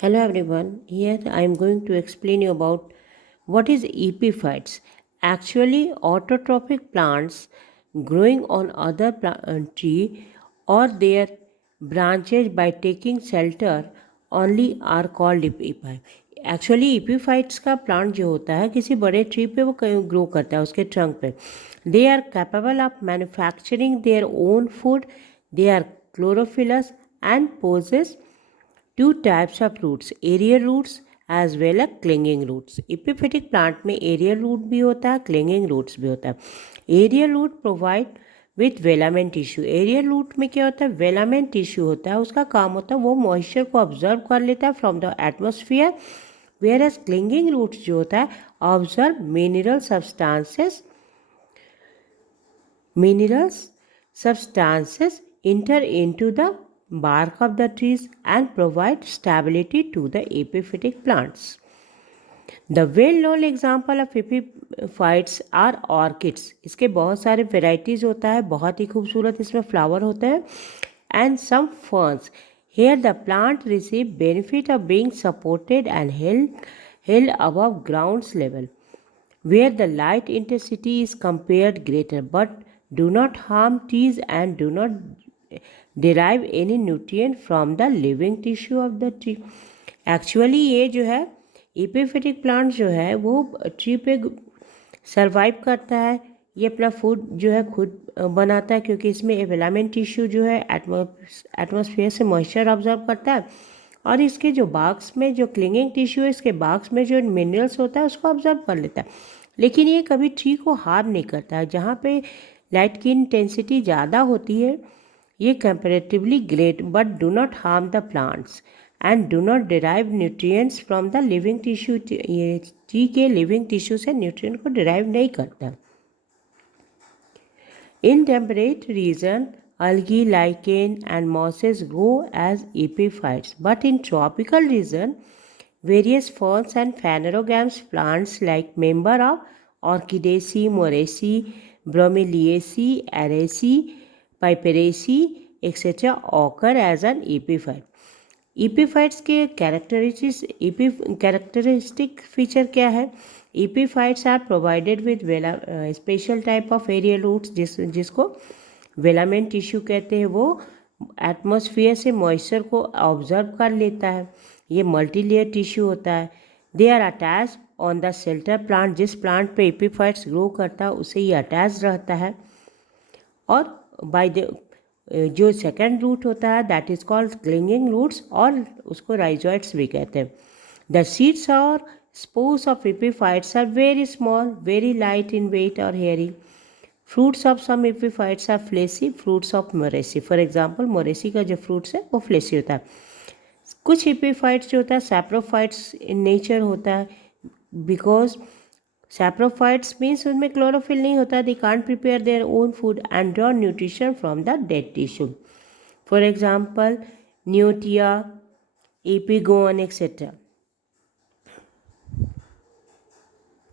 Hello everyone, here I am going to explain you about what is epiphytes. Actually, autotrophic plants growing on other tree or their branches by taking shelter only are called epiphyte. Actually epiphytes का plant जो होता है किसी बड़े tree पे वो grow करता है उसके ट्रंक पे. They are capable of manufacturing their own food. They are chlorophyllous and possess two types of roots, aerial roots as well as clinging roots. Epiphytic plant में aerial root भी होता है, clinging roots भी होता है. Aerial root provide with velamen tissue. Aerial root में क्या होता है, velamen tissue होता है. उसका काम होता है वो moisture को observe कर लेता है from the atmosphere, whereas clinging roots जो होता है observe mineral substances enter into the bark of the trees and provide stability to the epiphytic plants. The well-known example of epiphytes are orchids. इसके बहुत सारे varieties होता है, बहुत ही खूबसूरत इसमें flower होते हैं. And some ferns. Here the plant receive benefit of being supported and held above ground level, where the light intensity is compared greater, but do not harm trees and do not derive any nutrient from the living tissue of the tree. Actually ये जो है epiphytic plant जो है वो tree पे survive करता है. ये अपना फूड जो है खुद बनाता है क्योंकि इसमें फिलामेंट टिश्यू जो है एटमॉस्फेयर से मॉइस्चर ऑब्जर्व करता है और इसके जो बाक्स में जो क्लिंगिंग टिश्यू है इसके बाक्स में जो मिनरल्स होता है उसको ऑब्जर्व कर लेता है. लेकिन ये कभी ट्री को हार्म नहीं करता है. जहाँ पे लाइट की इंटेंसिटी ज़्यादा होती है ये comparatively great but do not harm the plants and do not derive nutrients from the living tissue. ये ट्री के लिविंग टिश्यू से न्यूट्रिएंट को डिराइव नहीं करता. In temperate region, algae, lichen and mosses grow as epiphytes, but in tropical region, various ferns and phanerogams plants like member of Orchidaceae, Moraceae, Bromeliaceae, Araceae, Piperaceae etc. occur as an epiphyte. epiphytes के characteristic feature क्या है? epiphytes are provided with special type of aerial roots जिसको वेलामेंट tissue कहते हैं. वो atmosphere से moisture को observe कर लेता है. ये मल्टी लेयर टिश्यू होता है. They are attach on the shelter plant. जिस प्लांट पे एपिफाइट्स ग्रो करता है उसे ये अटैच रहता है. और बाय द जो सेकेंड रूट होता है that is called clinging roots और उसको राइजोइड्स भी कहते हैं. द सीड्स और spores of epiphytes are very small, very light in weight or hairy. Fruits of some epiphytes are fleshy, fruits of moraceae. For example, moraceae का जो fruits है वो fleshy होता है. कुछ epiphytes जो होता है saprophytes in nature होता है because saprophytes means उनमें chlorophyll नहीं होता. They can't prepare their own food and draw nutrition from the dead tissue. For example, Neotia, Epigon, etc.